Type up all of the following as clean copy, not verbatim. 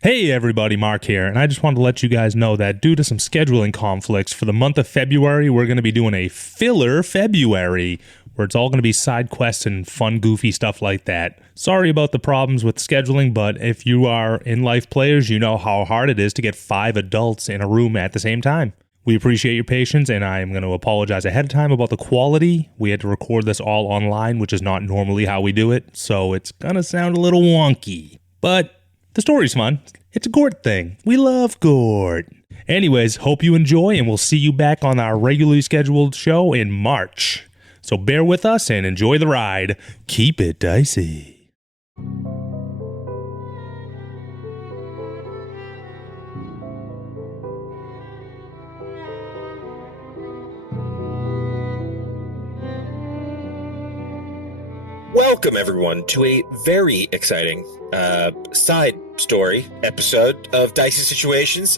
Hey everybody, Mark here, and I just wanted to let you guys know that due to some scheduling conflicts for the month of February, we're going to be doing a filler February, where it's all going to be side quests and fun, goofy stuff like that. Sorry about the problems with scheduling, but if you are in-life players, you know how hard it is to get 5 adults in a room at the same time. We appreciate your patience, and I am going to apologize ahead of time about the quality. We had to record this all online, which is not normally how we do it, so it's going to sound a little wonky. But the story's fun. It's a Gort thing. We love Gort. Anyways, hope you enjoy, and we'll see you back on our regularly scheduled show in March. So bear with us and enjoy the ride. Keep it dicey. Welcome, everyone, to a very exciting side story episode of Dicey Situations.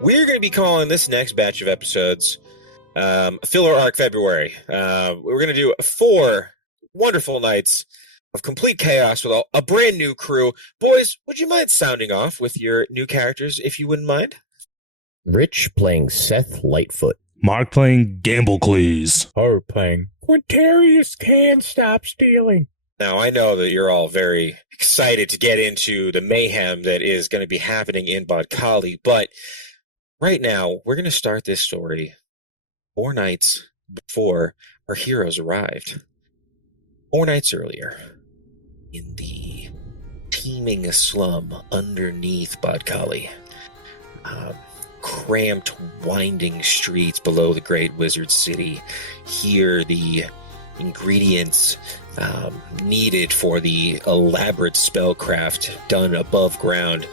We're going to be calling this next batch of episodes Filler Arc February. We're going to do 4 wonderful nights of complete chaos with a brand new crew. Boys, would you mind sounding off with your new characters, if you wouldn't mind? Rich playing Seth Lightfoot. Mark playing Gamblecles. Harout playing Quintorius Can't Stop Stealing. Now, I know that you're all very excited to get into the mayhem that is going to be happening in Bodkali, but right now, we're going to start this story 4 nights before our heroes arrived. 4 nights earlier, in the teeming slum underneath Bodkali, cramped, winding streets below the Great Wizard City. Here, the ingredients needed for the elaborate spellcraft done above ground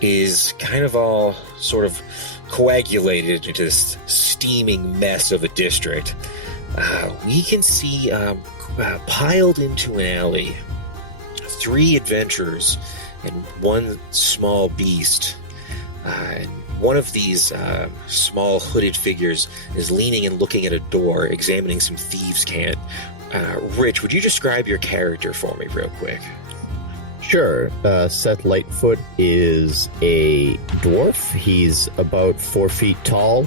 is kind of all sort of coagulated into this steaming mess of a district. We can see piled into an alley 3 adventurers and 1 small beast. And one of these small hooded figures is leaning and looking at a door, examining some thieves' cant. Rich, would you describe your character for me real quick? Sure. Seth Lightfoot is a dwarf. He's about 4 feet tall.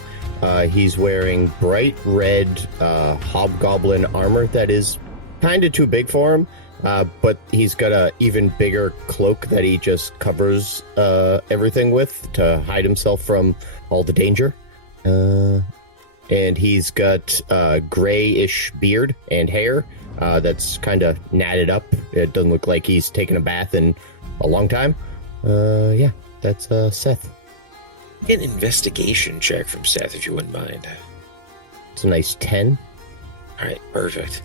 He's wearing bright red hobgoblin armor that is kind of too big for him. But he's got an even bigger cloak that he just covers everything with to hide himself from all the danger. And he's got a grayish beard and hair that's kind of natted up. It doesn't look like he's taken a bath in a long time. Yeah, that's Seth. Get an investigation check from Seth, if you wouldn't mind. It's a nice 10. All right, perfect.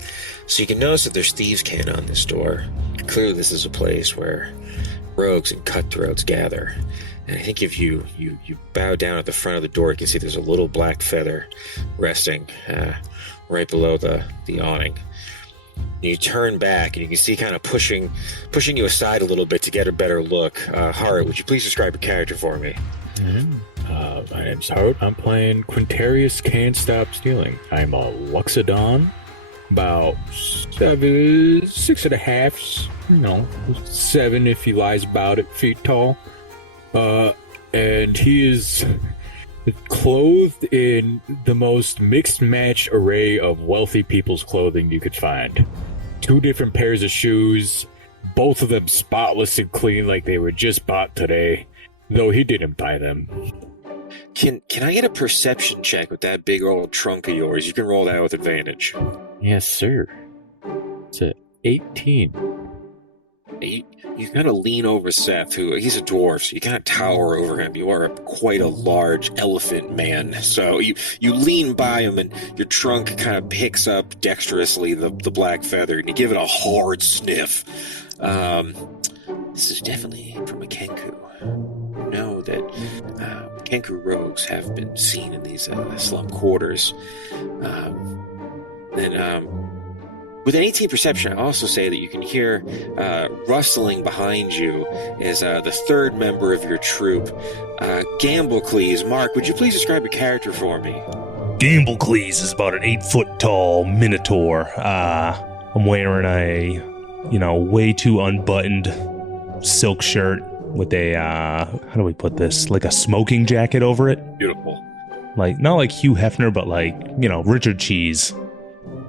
So you can notice that there's thieves' cant on this door. Clearly, this is a place where rogues and cutthroats gather. And I think if you bow down at the front of the door, you can see there's a little black feather resting right below the awning. And you turn back, and you can see kind of pushing you aside a little bit to get a better look. Harout, would you please describe your character for me? My name's Harout. I'm playing Quintorius Can't Stop Stealing. I'm a Luxodon, about 6.5, 7 if he lies about it, feet tall. And he is clothed in the most mixed match array of wealthy people's clothing you could find. 2 different pairs of shoes, both of them spotless and clean like they were just bought today, though he didn't buy them. Can I get a perception check with that big old trunk of yours? You can roll that with advantage. Yes, sir. It's a 18. You kind of lean over Seth, he's a dwarf, so you kind of tower over him. You are quite a large elephant man. So you lean by him, and your trunk kind of picks up dexterously the black feather, and you give it a hard sniff. This is definitely from a Kenku. You know that Kenku rogues have been seen in these slum quarters. With an 18 perception, I also say that you can hear rustling behind you is the 3rd member of your troop, Gamblecles. Mark, would you please describe your character for me? Gamblecles is about an 8-foot tall minotaur. I'm wearing a, way too unbuttoned silk shirt with a, how do we put this? Like a smoking jacket over it. Beautiful. Like, not like Hugh Hefner, but like, Richard Cheese.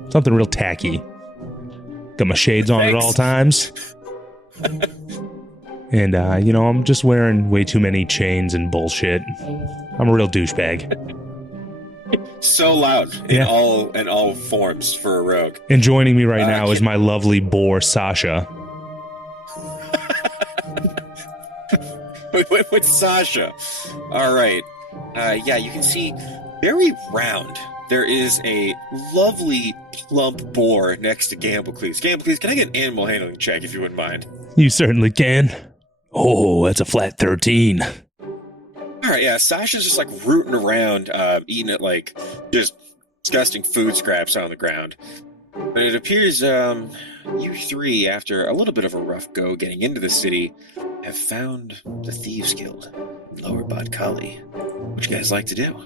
Something real tacky. Got my shades on at all times. And, I'm just wearing way too many chains and bullshit. I'm a real douchebag. So loud in all forms for a rogue. And joining me right now is my lovely boar, Sasha. with Sasha. All right. You can see very round. There is a lovely plump boar next to Gamblecles. Gamblecles, can I get an animal handling check if you wouldn't mind? You certainly can. Oh, that's a flat 13. All right, yeah. Sasha's just like rooting around, eating at like just disgusting food scraps on the ground. But it appears you three, after a little bit of a rough go getting into the city, have found the Thieves Guild in Lower Bodkali. What you guys like to do?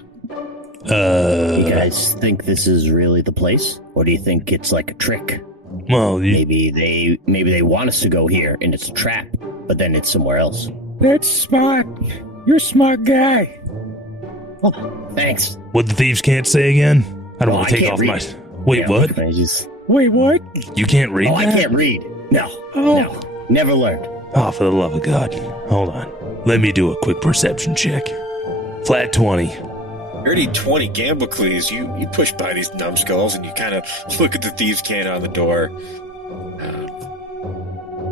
You guys think this is really the place, or do you think it's like a trick? Well, maybe they want us to go here and it's a trap, but then it's somewhere else. That's smart. You're a smart guy. Oh, thanks. What the thieves can't say again? I don't want to take off my... Wait, what? Wait, what? You can't read that? I can't read. No. Never learned. Oh, for the love of God. Hold on. Let me do a quick perception check. Flat 20. Dirty 20, Gamblecles. You push by these numbskulls and you kind of look at the thieves' can on the door.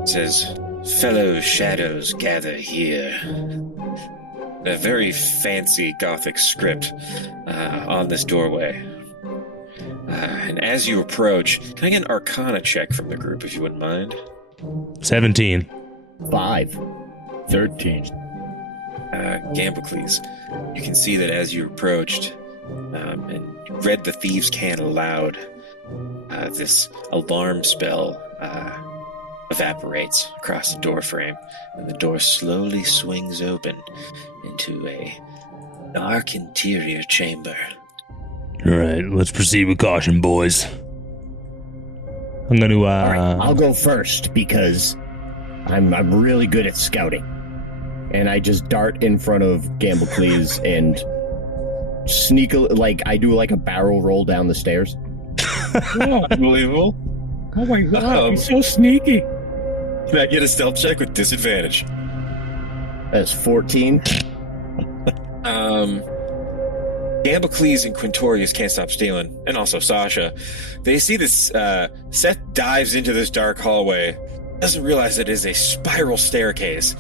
It says, "Fellow shadows gather here." A very fancy Gothic script on this doorway. And as you approach, can I get an Arcana check from the group, if you wouldn't mind? 17. 5. 13. Gamblecles, you can see that as you approached and read the thieves' can aloud, this alarm spell evaporates across the doorframe, and the door slowly swings open into a dark interior chamber. All right, let's proceed with caution, boys. I'm going to... All right, I'll go first because I'm really good at scouting. And I just dart in front of Gamblecles and sneak, I do like a barrel roll down the stairs. Oh, unbelievable. Oh my God, he's so sneaky. Can I get a stealth check with disadvantage? That's 14. Gamblecles and Quintorius can't stop stealing, and also Sasha. They see this, Seth dives into this dark hallway, doesn't realize it is a spiral staircase,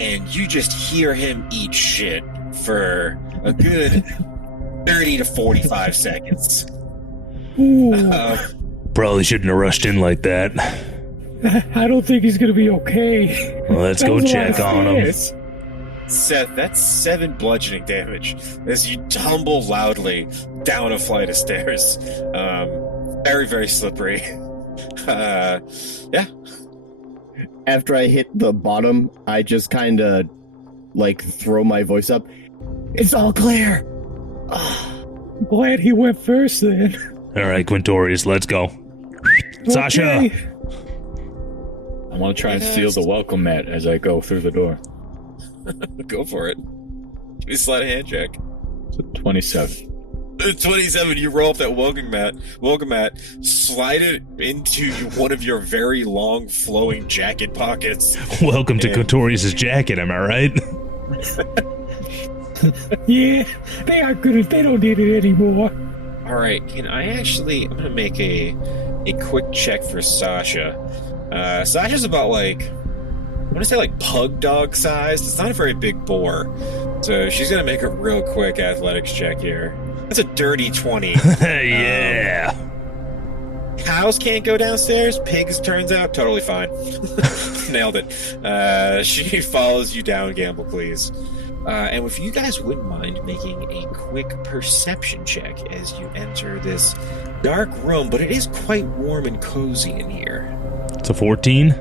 and you just hear him eat shit for a good 30 to 45 seconds. Probably shouldn't have rushed in like that. I don't think he's going to be okay. Well, let's go check on him. Seth, that's 7 bludgeoning damage as you tumble loudly down a flight of stairs. Very, very slippery. Yeah. After I hit the bottom, I just kind of, throw my voice up. It's all clear. I'm glad he went first then. All right, Quintorius, let's go. Okay. Sasha! I want to try and steal the welcome mat as I go through the door. Go for it. Give me a sleight of hand check. It's a 27. 27, you roll up that welcome mat, slide it into one of your very long flowing jacket pockets. Welcome to Quintorius' jacket, am I right? Yeah, they are good. They don't need it anymore. All right, I'm going to make a quick check for Sasha. Sasha's about I want to say pug dog sized. It's not a very big boar. So she's going to make a real quick athletics check here. That's a dirty 20. Yeah. Cows can't go downstairs. Pigs, turns out, totally fine. Nailed it. She follows you down, Gamblecles. And if you guys wouldn't mind making a quick perception check as you enter this dark room, but it is quite warm and cozy in here. It's a 14.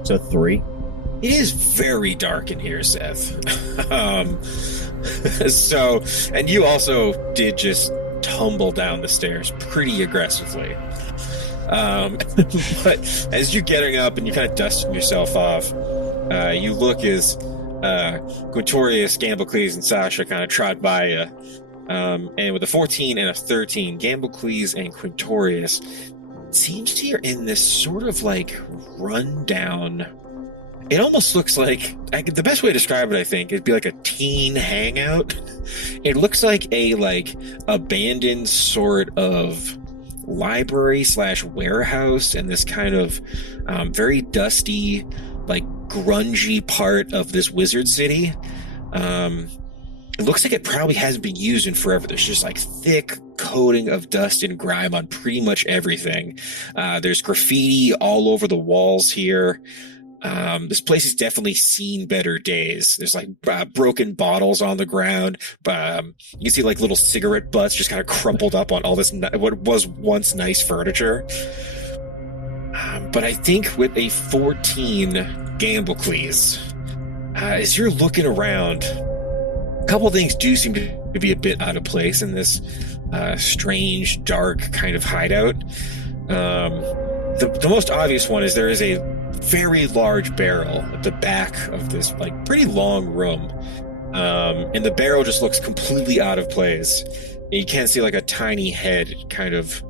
It's a 3. It is very dark in here, Seth. And you also did just tumble down the stairs pretty aggressively. But as you're getting up and you're kind of dusting yourself off, you look as Quintorius, Gamblecles, and Sasha kind of trot by you. And with a 14 and a 13, Gamblecles and Quintorius, it seems you're in this sort of like rundown. It almost looks like, the best way to describe it, I think, it'd be like a teen hangout. It looks like a like abandoned sort of library / warehouse in this kind of very dusty, like grungy part of this wizard city. It looks like it probably hasn't been used in forever. There's just like thick coating of dust and grime on pretty much everything. There's graffiti all over the walls here. This place has definitely seen better days. There's like broken bottles on the ground. You can see like little cigarette butts just kind of crumpled up on all this, what was once nice furniture. But I think with a 14 Gamblecles, as you're looking around, a couple of things do seem to be a bit out of place in this strange, dark kind of hideout. The most obvious one is there is a very large barrel at the back of this like pretty long room, and the barrel just looks completely out of place. And you can't see like a tiny head, kind of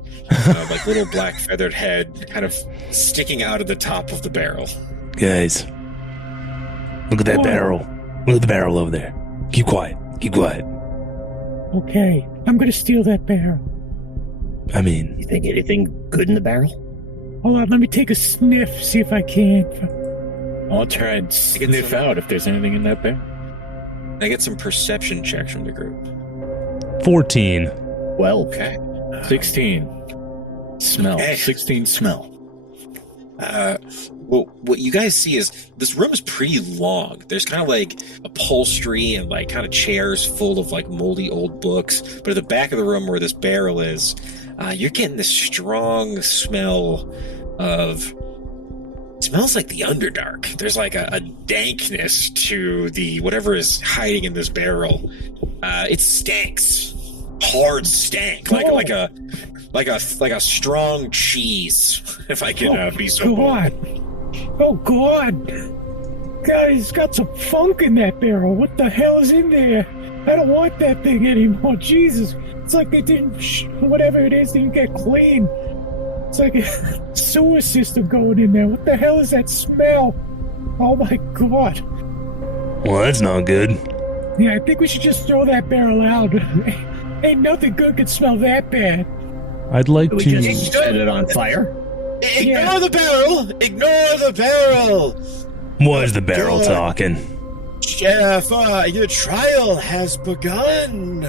like little black feathered head, kind of sticking out of the top of the barrel. Guys, look at that barrel. Look at the barrel over there. Keep quiet. Keep quiet. Okay, I'm gonna steal that barrel. I mean, You think anything good in the barrel? Hold on, let me take a sniff, see if I can. I'll try and sniff out if there's anything in that bear. I get some perception checks from the group. 14. Well, Okay. 16. Smell. Okay. 16 smell. Well, what you guys see is this room is pretty long. There's kind of like upholstery and like kind of chairs full of like moldy old books. But at the back of the room where this barrel is, you're getting this strong smell of, smells like the Underdark. There's like a dankness to the whatever is hiding in this barrel. It stinks, hard stank, like a strong cheese. If I can be so bold. Oh God! Guys, got some funk in that barrel. What the hell is in there? I don't want that thing anymore. Jesus, it's like they didn't, whatever it is, didn't get clean. It's like a sewer system going in there. What the hell is that smell? Oh my God! well, that's not good. Yeah, I think we should just throw that barrel out. Ain't nothing good could smell that bad. I'd like we to. just set it on fire. Ignore the barrel! Ignore the barrel! Was the barrel talking? Sheriff, your trial has begun.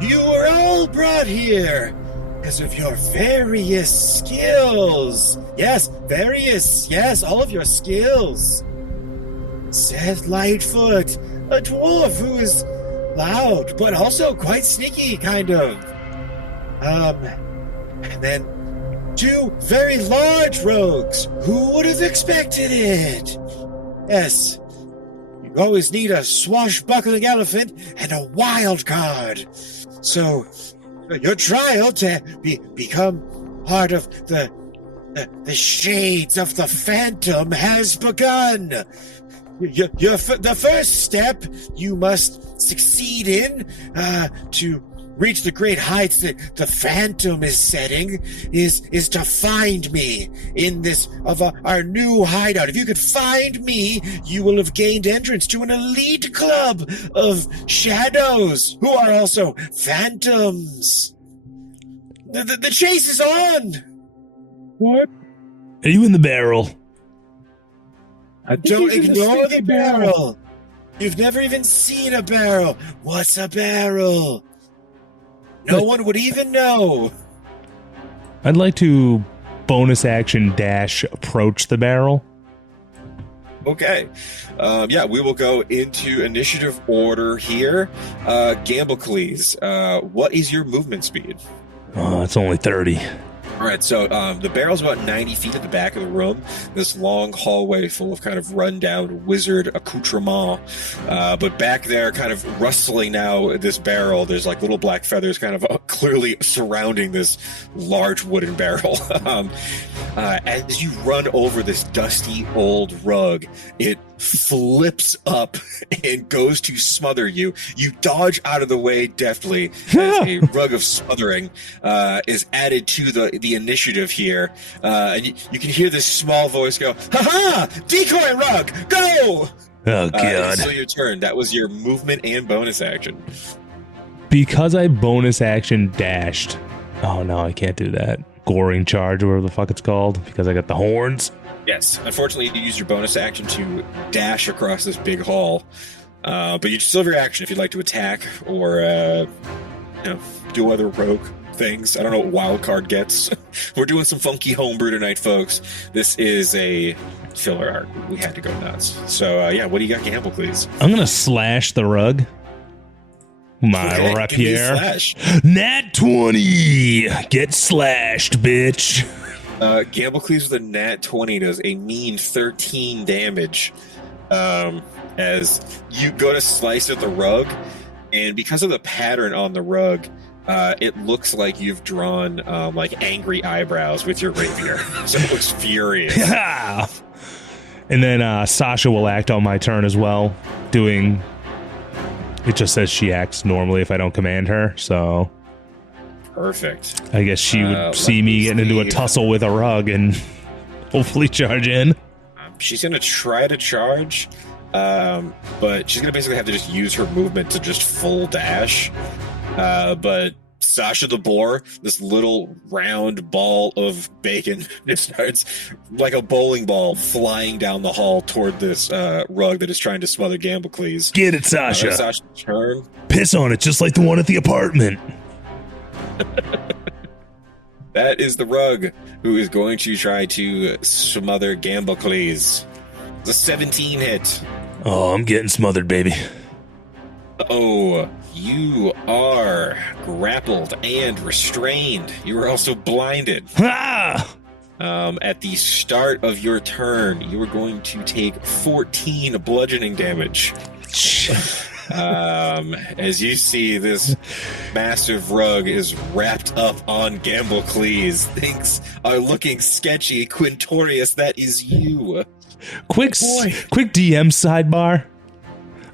You were all brought here because of your various skills. Yes, various. Yes, all of your skills. Seth Lightfoot, a dwarf who is loud, but also quite sneaky, kind of. And then 2 very large rogues. Who would have expected it? Yes. You always need a swashbuckling elephant and a wild card. So, your trial to become part of the shades of the Phantom has begun. The first step you must succeed in to reach the great heights that the Phantom is setting is to find me in this of our new hideout. If you could find me, you will have gained entrance to an elite club of shadows who are also phantoms. The chase is on. What? Are you in the barrel? Don't he's in ignore stinky the barrel. You've never even seen a barrel. What's a barrel? No one would even know. I'd like to bonus action dash approach the barrel. Okay. Yeah, we will go into initiative order here. Gamblecles, what is your movement speed? Oh, it's only 30. All right, so the barrel's about 90 feet at the back of the room. This long hallway full of kind of rundown wizard accoutrement. But back there, kind of rustling now, this barrel, there's like little black feathers kind of clearly surrounding this large wooden barrel. As you run over this dusty old rug, it flips up and goes to smother you. You dodge out of the way deftly as a rug of smothering is added to the initiative here. And you can hear this small voice go, "Ha-ha! Decoy rug, go!" Oh, God. So your turn. That was your movement and bonus action. Because I bonus action dashed. Oh, no, I can't do that. Goring charge, or whatever the fuck it's called, because I got the horns. Yes. Unfortunately, you use your bonus action to dash across this big hall. But you still have your action if you'd like to attack or do other rogue things. I don't know what wild card gets. We're doing some funky homebrew tonight, folks. This is a filler arc. We had to go nuts. So, what do you got, Gamblecles? I'm going to slash the rug. My rapier. Nat 20! Get slashed, bitch. Gamblecles with a nat 20 does a mean 13 damage as you go to slice at the rug, and because of the pattern on the rug, it looks like you've drawn like angry eyebrows with your rapier. So it looks furious. And then Sasha will act on my turn as well, doing... It just says she acts normally if I don't command her, so... Perfect. I guess she would see me getting into a tussle with a rug and hopefully charge in. She's going to try to charge, but she's going to basically have to just use her movement to just full dash. But Sasha the Boar, this little round ball of bacon, just starts like a bowling ball flying down the hall toward this rug that is trying to smother Gamblecles. Get it, Sasha. Sasha's turn. Piss on it, just like the one at the apartment. That is the rug who is going to try to smother Gamblecles. It's a 17 hit. Oh, I'm getting smothered, baby. Oh, you are grappled and restrained. You are also blinded. Ah! At the start of your turn, you are going to take 14 bludgeoning damage. As you see, this massive rug is wrapped up on Gamblecles. Things are looking sketchy. Quintorius, that is you. Quick DM sidebar.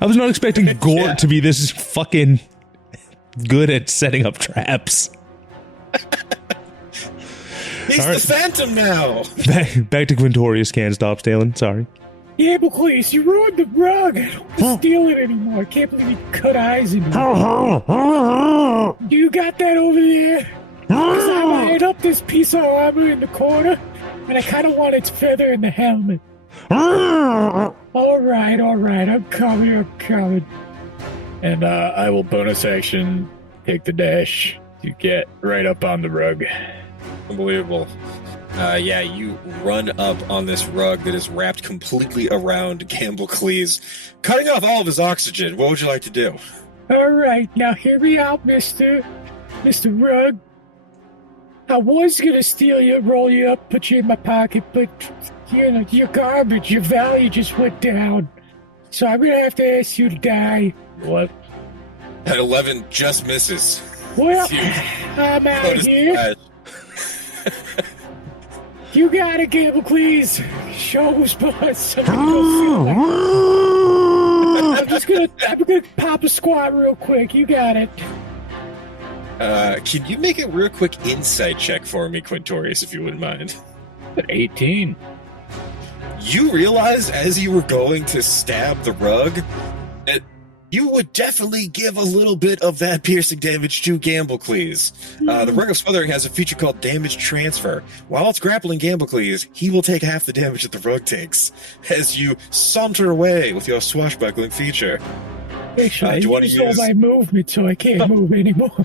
I was not expecting Gort to be this fucking good at setting up traps. He's the Phantom now. Back to Quintorius. Can't stop stealing. Sorry. Yeah, but please, you ruined the rug. I don't want to steal it anymore. I can't believe you cut eyes in it. You got that over there? 'Cause I wired up this piece of armor in the corner, and I kind of want its feather in the helmet. All right, I'm coming. And I will bonus action take the dash to get right up on the rug. Unbelievable. You run up on this rug that is wrapped completely around Gamblecles, cutting off all of his oxygen. What would you like to do? All right, now hear me out, Mr. Rug. I was gonna steal you, roll you up, put you in my pocket, but you're garbage. Your value just went down. So I'm gonna have to ask you to die. What? That 11 just misses. Well, I'm out of here. You got it, Gamblecles. Show's boss. I'm gonna pop a squat real quick. You got it. Can you make a real quick insight check for me, Quintorius, if you wouldn't mind? 18. You realize as you were going to stab the rug that you would definitely give a little bit of that piercing damage to Gamblecles. The Rug of Smothering has a feature called Damage Transfer. While it's grappling Gamblecles, he will take half the damage that the rug takes as you saunter away with your swashbuckling feature. Actually, I used all my movement, so I can't move anymore.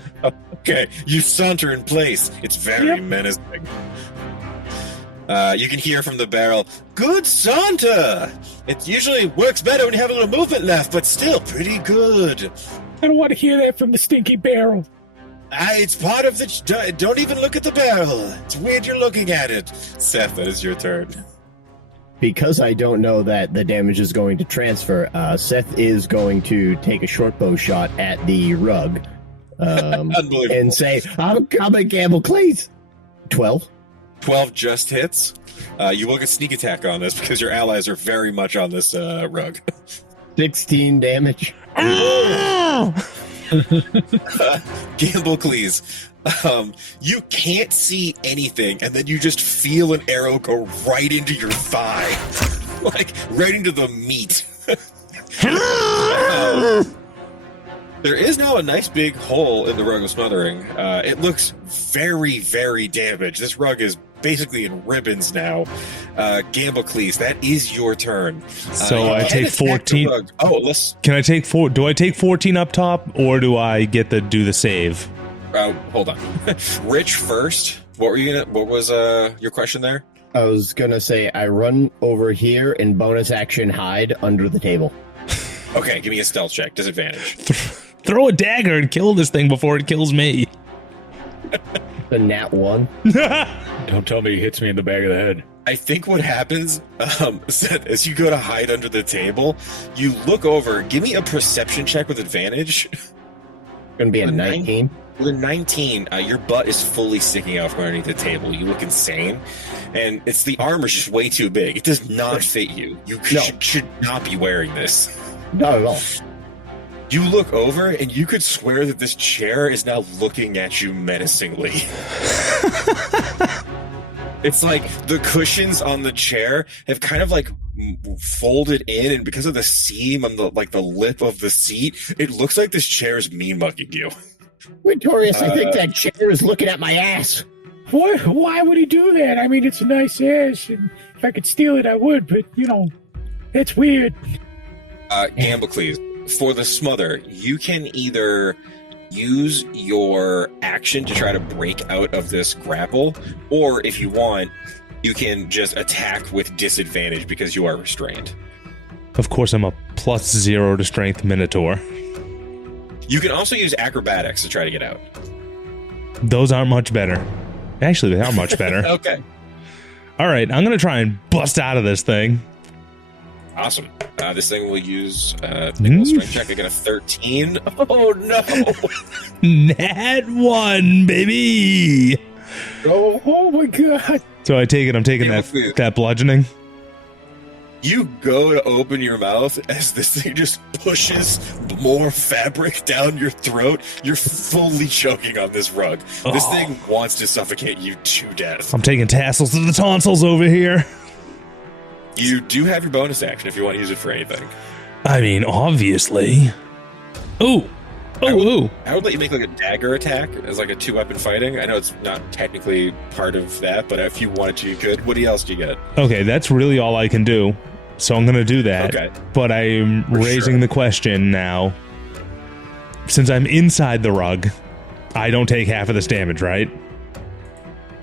Okay, you saunter in place. It's very menacing. You can hear from the barrel, "Good saunter! It usually works better when you have a little movement left, but still pretty good." I don't want to hear that from the stinky barrel. It's part of the... Don't even look at the barrel. It's weird you're looking at it. Seth, that is your turn. Because I don't know that the damage is going to transfer, Seth is going to take a short bow shot at the rug Unbelievable. and say, "I'm coming, Gamblecles." 12. 12 just hits. You will get sneak attack on this because your allies are very much on this rug. 16 damage. Gamblecles, you can't see anything, and then you just feel an arrow go right into your thigh. Like, right into the meat. There is now a nice big hole in the rug of smothering. It looks very, very damaged. This rug is basically in ribbons now. Gamblecles, that is your turn. So I take 14. Oh, let's. Can I take 4? Do I take 14 up top, or do I get to do the save? Hold on. Rich first. What was your question there? I was gonna say I run over here and bonus action hide under the table. Okay, give me a stealth check. Disadvantage. Throw a dagger and kill this thing before it kills me. The nat 1. Don't tell me he hits me in the back of the head. I think what happens, Seth, as you go to hide under the table, you look over. Give me a perception check with advantage. Gonna be a 19. With a 19, your butt is fully sticking out from underneath the table. You look insane. And it's the armor's just way too big. It does not fit you. You should not be wearing this. Not at all. You look over, and you could swear that this chair is now looking at you menacingly. It's like the cushions on the chair have kind of like folded in, and because of the seam on the lip of the seat, it looks like this chair is mean mugging you. Quintorius, I think that chair is looking at my ass. Why would he do that? I mean, it's a nice ass, and if I could steal it, I would, but, that's weird. Gamblecles, for the smother, you can either use your action to try to break out of this grapple, or if you want, you can just attack with disadvantage because you are restrained. Of course, I'm a +0 to strength minotaur. You can also use acrobatics to try to get out. Those aren't much better. Actually, they are much better. Okay. All right, I'm going to try and bust out of this thing. Awesome. This thing will use strength check. I get a 13. Oh, no. Nat 1, baby. Oh my God. So I'm taking that bludgeoning. You go to open your mouth as this thing just pushes more fabric down your throat. You're fully choking on this rug. This thing wants to suffocate you to death. I'm taking tassels to the tonsils over here. You do have your bonus action if you want to use it for anything. I mean, obviously. I would let you make like a dagger attack as like a 2-weapon fighting. I know it's not technically part of that, but if you wanted to, you could. What else do you get? Okay, that's really all I can do. So I'm going to do that. Okay. But I'm raising the question now. Since I'm inside the rug, I don't take half of this damage, right?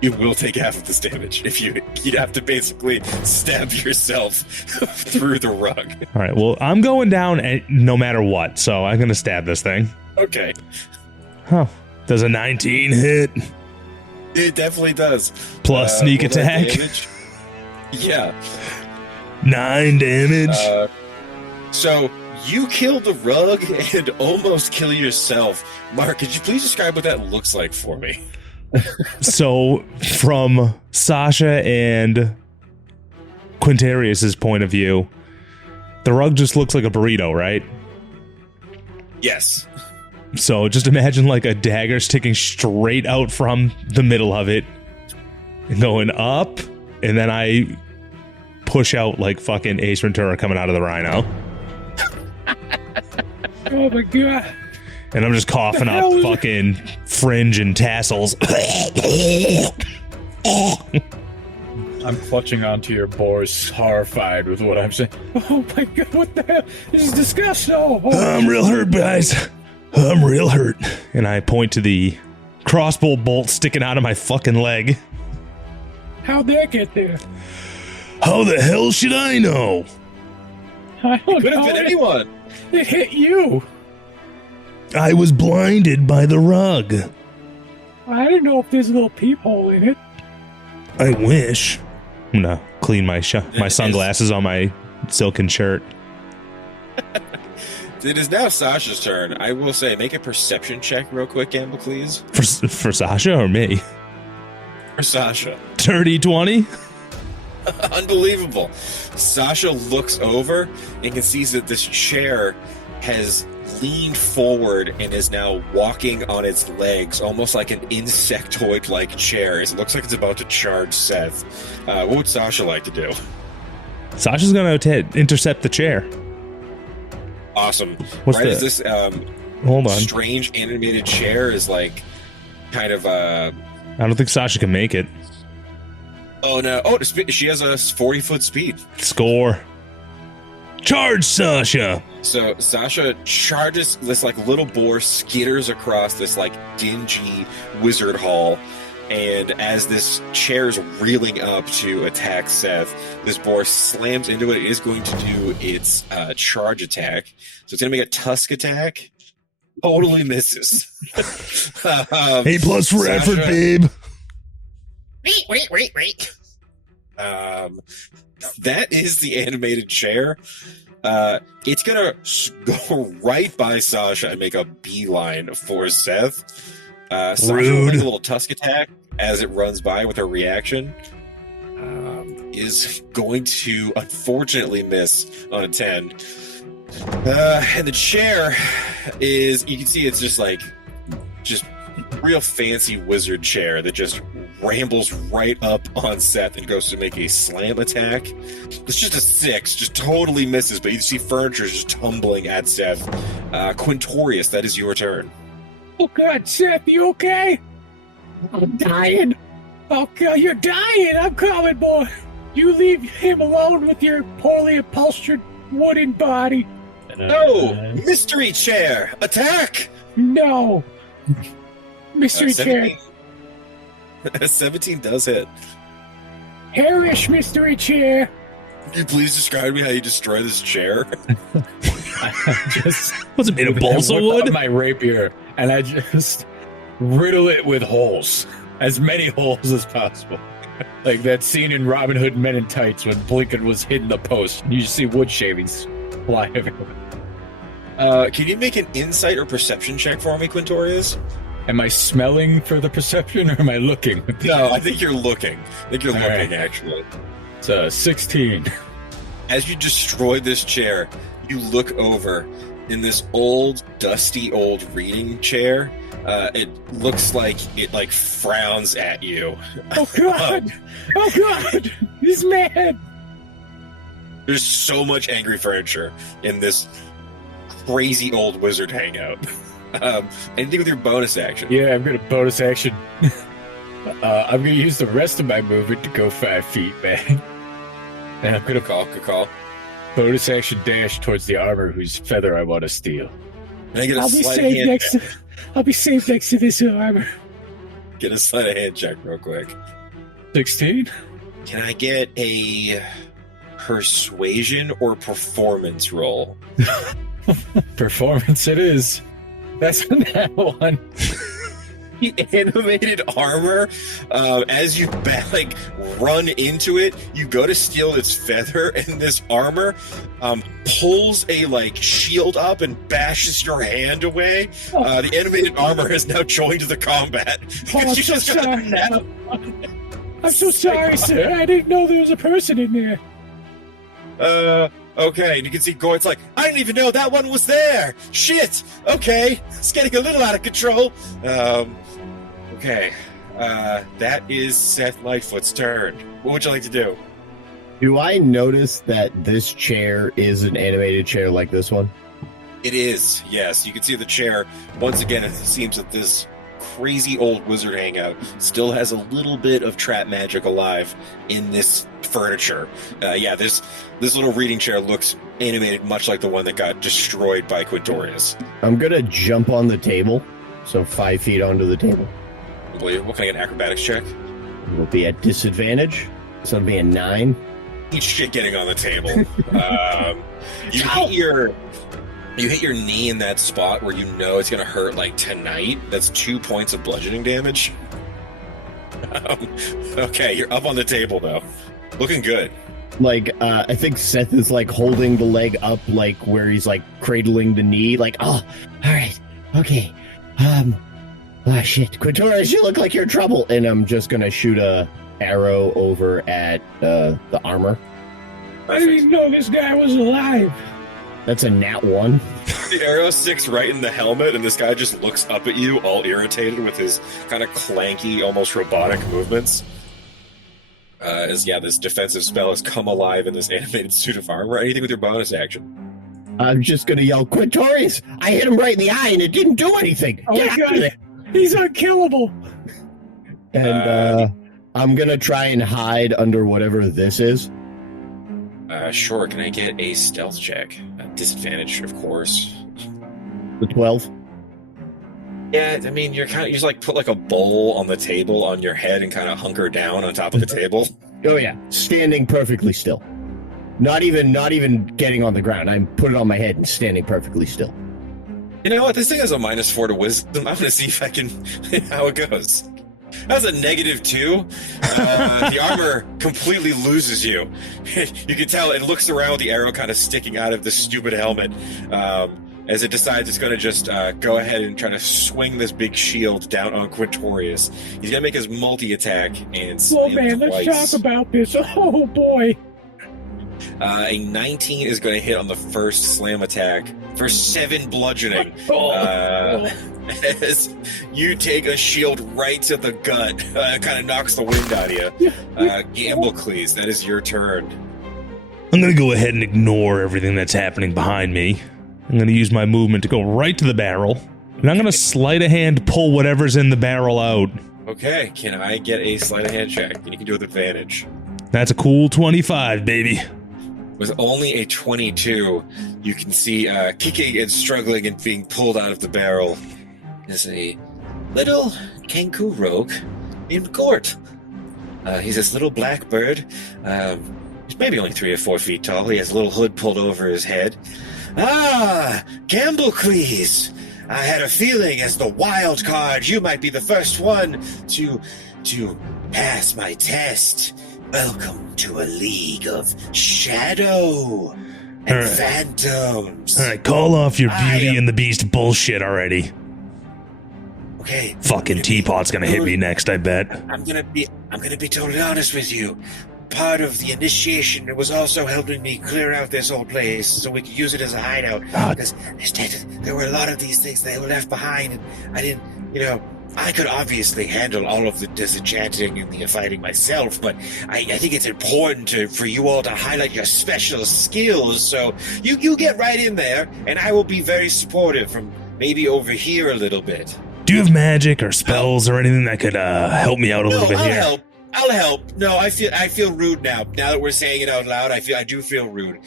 You will take half of this damage if you'd have to basically stab yourself through the rug. All right, well, I'm going down no matter what, so I'm going to stab this thing. Okay. Huh. Does a 19 hit? It definitely does. Plus sneak attack? Yeah. 9 damage. So you kill the rug and almost kill yourself. Mark, could you please describe what that looks like for me? So, from Sasha and Quintorius's point of view, the rug just looks like a burrito, right? Yes. So, just imagine like a dagger sticking straight out from the middle of it, and going up, and then I push out like fucking Ace Ventura coming out of the rhino. Oh my God. And I'm just coughing up fucking fringe and tassels. I'm clutching onto your boars, horrified with what I'm saying. Oh my God, what the hell? This is disgusting. Oh. I'm real hurt, guys. I'm real hurt. And I point to the crossbow bolt sticking out of my fucking leg. How'd that get there? How the hell should I know? I don't Could have know. been anyone. It hit you. I was blinded by the rug. I don't know if there's a little peephole in it. I wish. I'm gonna clean my sunglasses on my silken shirt. It is now Sasha's turn. I will say, make a perception check real quick, Gamblecles. For Sasha or me? for Sasha. Dirty 20. Unbelievable. Sasha looks over and can see that this chair has leaned forward and is now walking on its legs, almost like an insectoid-like chair. It looks like it's about to charge Seth. What would Sasha like to do? Sasha's going to intercept the chair. Awesome. What's right the- as this Hold on. strange animated chair is like kind of I don't think Sasha can make it. oh no, she has a 40-foot speed. Score. Charge, Sasha. So Sasha charges this like little boar, skitters across this like dingy wizard hall, and as this chair is reeling up to attack Seth, this boar slams into it. It is going to do its charge attack, so it's going to make a tusk attack. Totally misses. 8+ for Sasha- effort, babe. Wait. That is the animated chair. It's gonna go right by Sasha and make a beeline for Seth. Sasha will Rude. make a little tusk attack as it runs by with her reaction. Is going to unfortunately miss on a 10. And the chair is, you can see it's just real fancy wizard chair that just rambles right up on Seth and goes to make a slam attack. It's just a 6, just totally misses, but you see furniture just tumbling at Seth. Quintorius, that is your turn. Oh God, Seth, you okay? I'm dying. Okay, you're dying. I'm coming, boy. You leave him alone with your poorly upholstered wooden body. No! Mystery chair! Attack! No. Mystery chair. 17 does hit. Harish mystery chair. Can you please describe me how you destroy this chair? I just Was it made of balsa whip wood? out my rapier, and I just riddle it with holes, as many holes as possible. Like that scene in Robin Hood Men in Tights when Blinken was hitting the post. You just see wood shavings fly everywhere. Can you make an insight or perception check for me, Quintorius? Am I smelling for the perception, or am I looking? No, I think you're looking. All right. Actually. It's a 16. As you destroy this chair, you look over in this old, dusty, old reading chair. It looks like it frowns at you. Oh God. Oh God. He's mad. There's so much angry furniture in this crazy old wizard hangout. Anything with your bonus action? Yeah, I'm gonna bonus action. I'm gonna use the rest of my movement to go 5 feet, man. And I'm gonna Good call. bonus action dash towards the armor whose feather I want to steal. Can I get a I'll be sleight of safe hand next to. I'll be safe next to this armor. Get a sleight of hand check real quick. 16? Can I get a persuasion or performance roll? Performance it is. That's that one. The animated armor, as you run into it, you go to steal its feather, and this armor pulls a shield up and bashes your hand away. The animated armor has now joined the combat. Oh, I'm You so just got sorry. nabbed. I'm so sorry, sir. I didn't know there was a person in there. Okay, and you can see Gort's like, I didn't even know that one was there. Shit. Okay, it's getting a little out of control. Okay, that is Seth Lightfoot's turn. What would you like to do? Do I notice that this chair is an animated chair like this one? It is, yes. You can see the chair. Once again, it seems that this crazy old wizard hangout still has a little bit of trap magic alive in this furniture. This little reading chair looks animated much like the one that got destroyed by Quintorius. I'm gonna jump on the table, so 5 feet onto the table. What can I get an acrobatics check? It'll be at disadvantage, so it'll be a 9. Eat shit getting on the table. You hit your knee in that spot where you know it's gonna hurt tonight. That's 2 points of bludgeoning damage. Okay, you're up on the table though. Looking good. I think Seth is holding the leg up, where he's cradling the knee, oh, all right, okay. Ah, shit. Quintorius, you look like you're in trouble. And I'm just going to shoot a arrow over at the armor. I didn't even know this guy was alive. That's a nat 1. The arrow sticks right in the helmet, and this guy just looks up at you, all irritated with his kind of clanky, almost robotic movements. This defensive spell has come alive in this animated suit of armor. Anything with your bonus action? I'm just going to yell, Quintorius, I hit him right in the eye, and it didn't do anything. Oh Get my out of god, there. he's unkillable. And I'm going to try and hide under whatever this is. Sure. Can I get a stealth check? Disadvantage, of course. The 12. Yeah, I mean, you just like put like a bowl on the table on your head and kind of hunker down on top of the table. Oh yeah, standing perfectly still. Not even getting on the ground. I put it on my head and standing perfectly still. You know what? This thing has a -4 to wisdom. I'm gonna see if I can how it goes. That's a -2. The armor completely loses you. You can tell it looks around with the arrow kind of sticking out of the stupid helmet. As it decides it's going to just go ahead and try to swing this big shield down on Quintorius. He's going to make his multi-attack and Well, slam man, twice. let's talk about this. Oh, boy. A 19 is going to hit on the first slam attack for 7 bludgeoning. As you take a shield right to the gut, kind of knocks the wind out of you. Gamblecles, that is your turn. I'm going to go ahead and ignore everything that's happening behind me. I'm going to use my movement to go right to the barrel. And I'm going to sleight of hand pull whatever's in the barrel out. Okay, can I get a sleight of hand check? And you can do it with advantage. That's a cool 25, baby. With only a 22, you can see kicking and struggling and being pulled out of the barrel is a little Kenku rogue named Gort. He's this little black bird. He's maybe only 3 or 4 feet tall. He has a little hood pulled over his head. Ah, Gamblecles! I had a feeling as the wild card you might be the first one to pass my test. Welcome to a league of shadow and phantoms. All right, call off your Beauty and the Beast bullshit already. Okay. Fucking Teapot's gonna hit me next, I bet. I'm gonna be totally honest with you. Part of the initiation was also helping me clear out this old place so we could use it as a hideout. Because there were a lot of these things they were left behind, and I didn't, I could obviously handle all of the disenchanting and the fighting myself, but I think it's important for you all to highlight your special skills. So you get right in there, and I will be very supportive from maybe over here a little bit. Do you have magic or spells or anything that could help me out a little bit here? I'll help. No, I feel rude now. Now that we're saying it out loud, I do feel rude.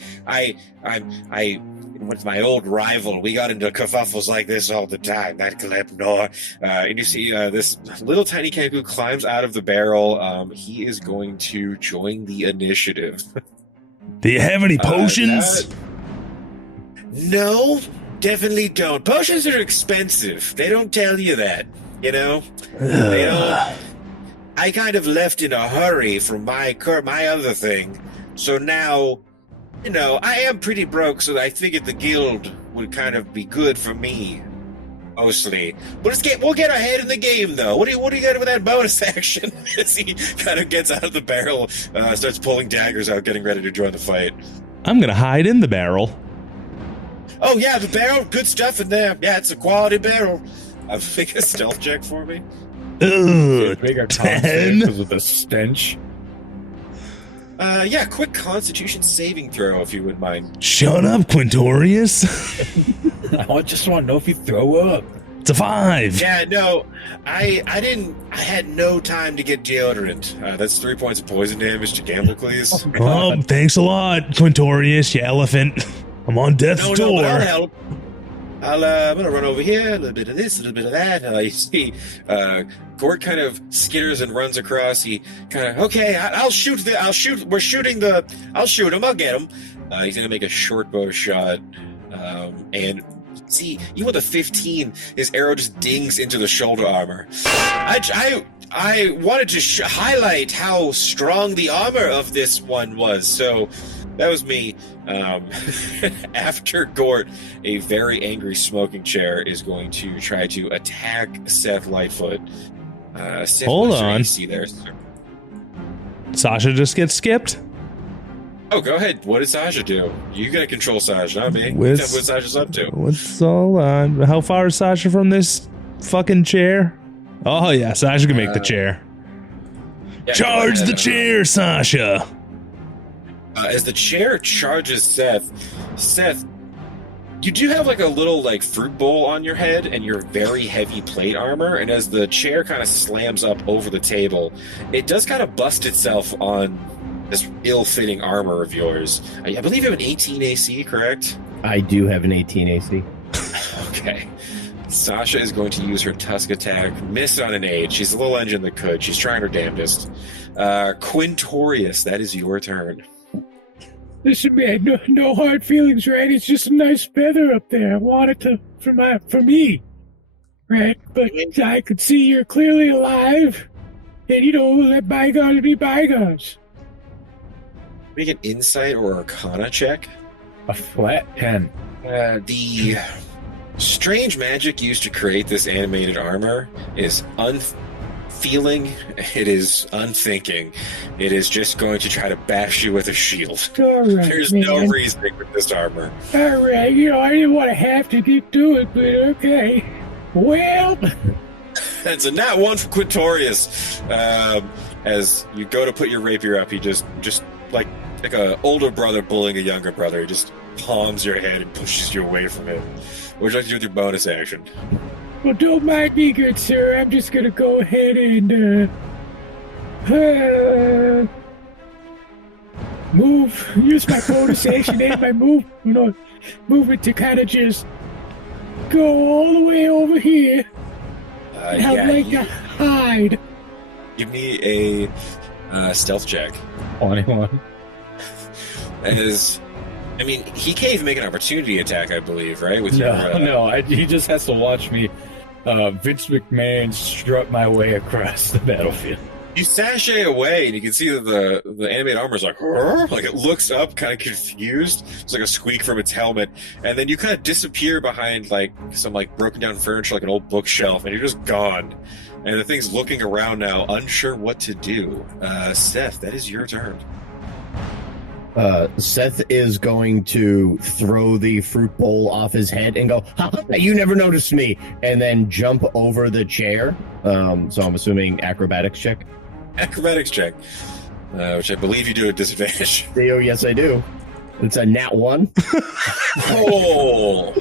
With my old rival, we got into kerfuffles like this all the time. That Glepnor. And you see this little tiny Kenku climbs out of the barrel. He is going to join the initiative. Do you have any potions? No, definitely don't. Potions are expensive. They don't tell you that, They don't. I kind of left in a hurry from my other thing, so now, I am pretty broke, so I figured the guild would kind of be good for me, mostly. But we'll get ahead in the game, though. What do you got with that bonus action? As he kind of gets out of the barrel, starts pulling daggers out, getting ready to join the fight. I'm gonna hide in the barrel. Oh yeah, the barrel, good stuff in there. Yeah, it's a quality barrel. Make a stealth check for me. Ugh, Make a 10? because of the stench. Quick Constitution saving throw, if you wouldn't mind. Shut up, Quintorius. I just want to know if you throw up. It's a 5. Yeah, no, I had no time to get deodorant. That's 3 points of poison damage to Gamblecles. Oh, thanks a lot, Quintorius, you elephant. I'm on death's door. But I'll help. I'm gonna run over here, a little bit of this, a little bit of that. You see, Gort kind of skitters and runs across. He kind of, okay, I'll shoot. I'll shoot him. I'll get him. He's gonna make a short bow shot, and see, even with a 15, his arrow just dings into the shoulder armor. I wanted to highlight how strong the armor of this one was, so That was me. After Gort, a very angry smoking chair is going to try to attack Seth Lightfoot. Seth, Hold what's your on. AC there, sir? Sasha just gets skipped? Oh, go ahead. What did Sasha do? You gotta control Sasha, not me. With- That's what Sasha's up to. What's all on? How far is Sasha from this fucking chair? Oh, yeah, Sasha can make the chair. Yeah, Charge go the ahead. chair, Sasha! As the chair charges Seth, you do have like a little like fruit bowl on your head and your very heavy plate armor, and as the chair kind of slams up over the table, it does kind of bust itself on this ill-fitting armor of yours. I believe you have an 18 AC, correct? I do have an 18 AC. Okay. Sasha is going to use her Tusk attack. Miss on an 8. She's a little engine that could. She's trying her damnedest. Quintorius, that is your turn. Listen, man, no hard feelings, right? It's just a nice feather up there. I want it to for me, right? But I could see you're clearly alive, and let bygones be bygones. Make an insight or arcana check. A flat 10. The strange magic used to create this animated armor is unfeeling. It is unthinking. It is just going to try to bash you with a shield. All right, There's man. no reasoning with this armor. All right, I didn't want to have to do it, but okay. Well, That's a nat 1 for Quintorius. As you go to put your rapier up, he just like a older brother bullying a younger brother. He just palms your head and pushes you away from him. What would you like to do with your bonus action? well, don't mind me, good sir. I'm just gonna go ahead and move. Use my bonus action and my movement to kind of just go all the way over here. And I'd like to hide. Give me a stealth check. 21. He can't even make an opportunity attack, I believe, right? With your, He just has to watch me Vince McMahon strut my way across the battlefield. you sashay away, and you can see that the animated armor is like, "Rrr?" Like it looks up, kind of confused. It's like a squeak from its helmet, and then you kind of disappear behind like some like broken down furniture, like an old bookshelf, and you're just gone. And the thing's looking around now, unsure what to do. Seth, that is your turn. Seth is going to throw the fruit bowl off his head and go, "Ha, you never noticed me," and then jump over the chair. So I'm assuming acrobatics check. Acrobatics check, which I believe you do at disadvantage. Oh, yes, I do. It's a nat 1. Oh,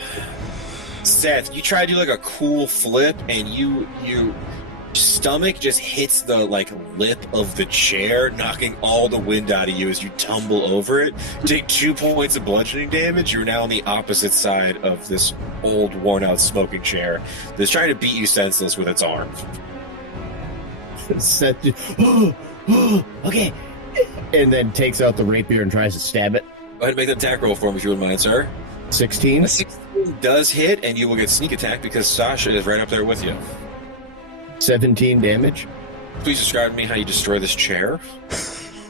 Seth, you try to do like a cool flip, and you stomach just hits the like lip of the chair, knocking all the wind out of you as you tumble over it. Take 2 points of bludgeoning damage. You're now on the opposite side of this old, worn-out smoking chair that's trying to beat you senseless with its arm. Seth just, okay. And then takes out the rapier and tries to stab it. Go ahead and make an attack roll for him if you wouldn't mind, sir. 16. A 16 does hit, and you will get sneak attack because Sasha is right up there with you. 17 damage. Please describe to me how you destroy this chair.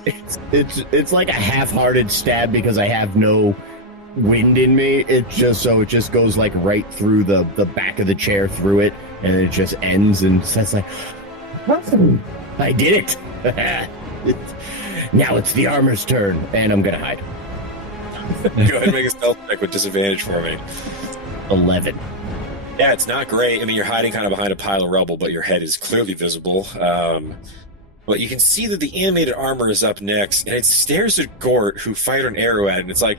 It's like a half-hearted stab because I have no wind in me. It just goes like right through the back of the chair through it, and it just ends. And Seth's like, I did it. Now it's the armor's turn, and I'm gonna hide. Go ahead and make a stealth check with disadvantage for me. 11. Yeah, it's not great. I mean, you're hiding kind of behind a pile of rubble, but your head is clearly visible. But you can see that the animated armor is up next, and it stares at Gort, who fired an arrow at it, and it's like,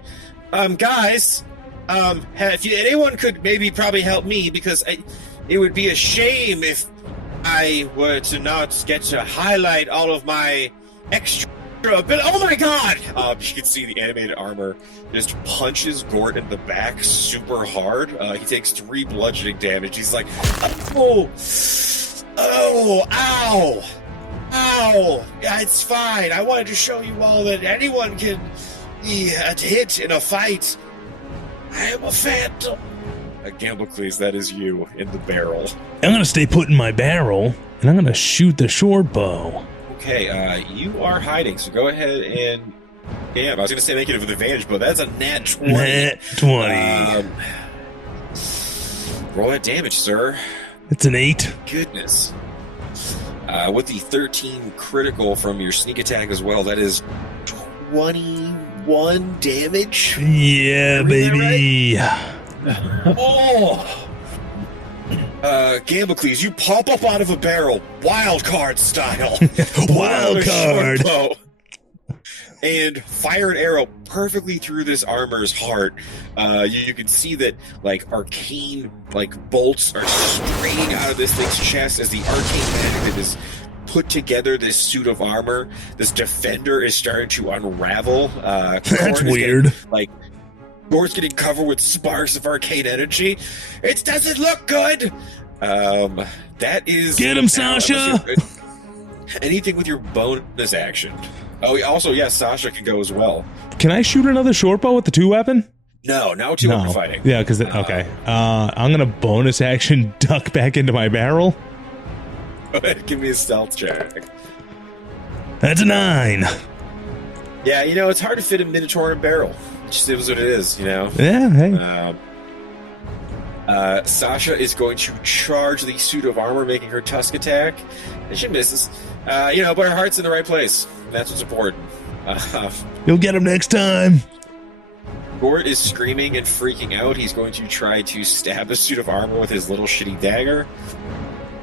guys, if anyone could probably help me, because it would be a shame if I were to not get to highlight all of my extra ability. Oh my god! You can see the animated armor just punches Gort in the back super hard. He takes 3 bludgeoning damage. He's like, ow! Yeah, it's fine. I wanted to show you all that anyone can be hit in a fight. I am a phantom. Gamblecles, that is you in the barrel. I'm gonna stay put in my barrel, and I'm gonna shoot the short bow. Okay, you are hiding, so go ahead and Damn, I was going to say make it with advantage, but that's a nat 20. Nat 20. Roll that damage, sir. It's an 8. Goodness. With the 13 critical from your sneak attack as well, that is 21 damage. Yeah, baby. Oh! Gamblecles, you pop up out of a barrel, wild card style. Wild card. Bow, and fire an arrow perfectly through this armor's heart. You can see that, like, arcane, like, bolts are spraying out of this thing's chest as the arcane magic that is put together this suit of armor. This defender is starting to unravel. That's weird. Gort's getting covered with sparks of arcane energy. It doesn't look good. That is. Get him, Sasha. Anything with your bonus action. Oh, also, yes, Sasha can go as well. Can I shoot another short bow with the 2-weapon? No, now two are fighting. Yeah, because okay. I'm gonna bonus action duck back into my barrel. Go ahead, give me a stealth check. That's a 9. Yeah, it's hard to fit a Minotaur in a barrel. It just is what it is, Yeah, hey. Sasha is going to charge the suit of armor, making her tusk attack. And she misses. But her heart's in the right place. That's what's important. You'll get him next time. Gort is screaming and freaking out. He's going to try to stab the suit of armor with his little shitty dagger.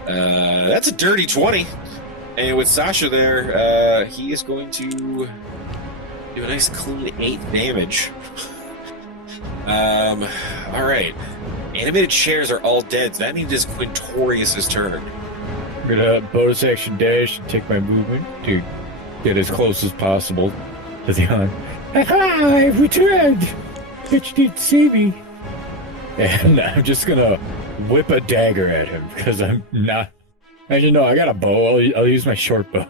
That's a dirty 20. And with Sasha there, he is going to do a nice clean 8 damage. Alright. Animated chairs are all dead, so that means it's Quintorius' turn. I'm gonna bonus action dash and take my movement to get as close as possible to the island. Aha! I've returned! Bet you didn't see me. And I'm just gonna whip a dagger at him because I'm not. I got a bow. I'll use my short bow.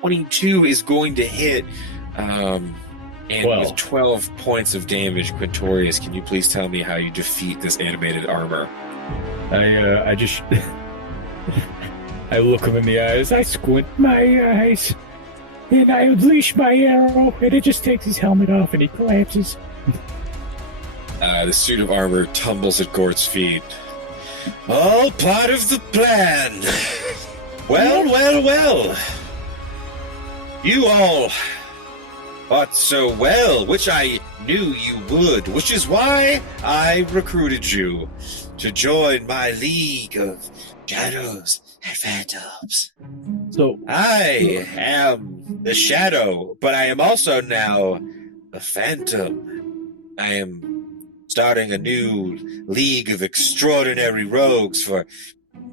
22 is going to hit. And 12. with 12 points of damage, Quintorius, can you please tell me how you defeat this animated armor? I just I look him in the eyes. I squint my eyes, and I unleash my arrow, and it just takes his helmet off, and he collapses. The suit of armor tumbles at Gort's feet. All part of the plan. Well. You all fought so well, which I knew you would, which is why I recruited you to join my league of shadows and phantoms. So I am the shadow, but I am also now the phantom. I am starting a new league of extraordinary rogues for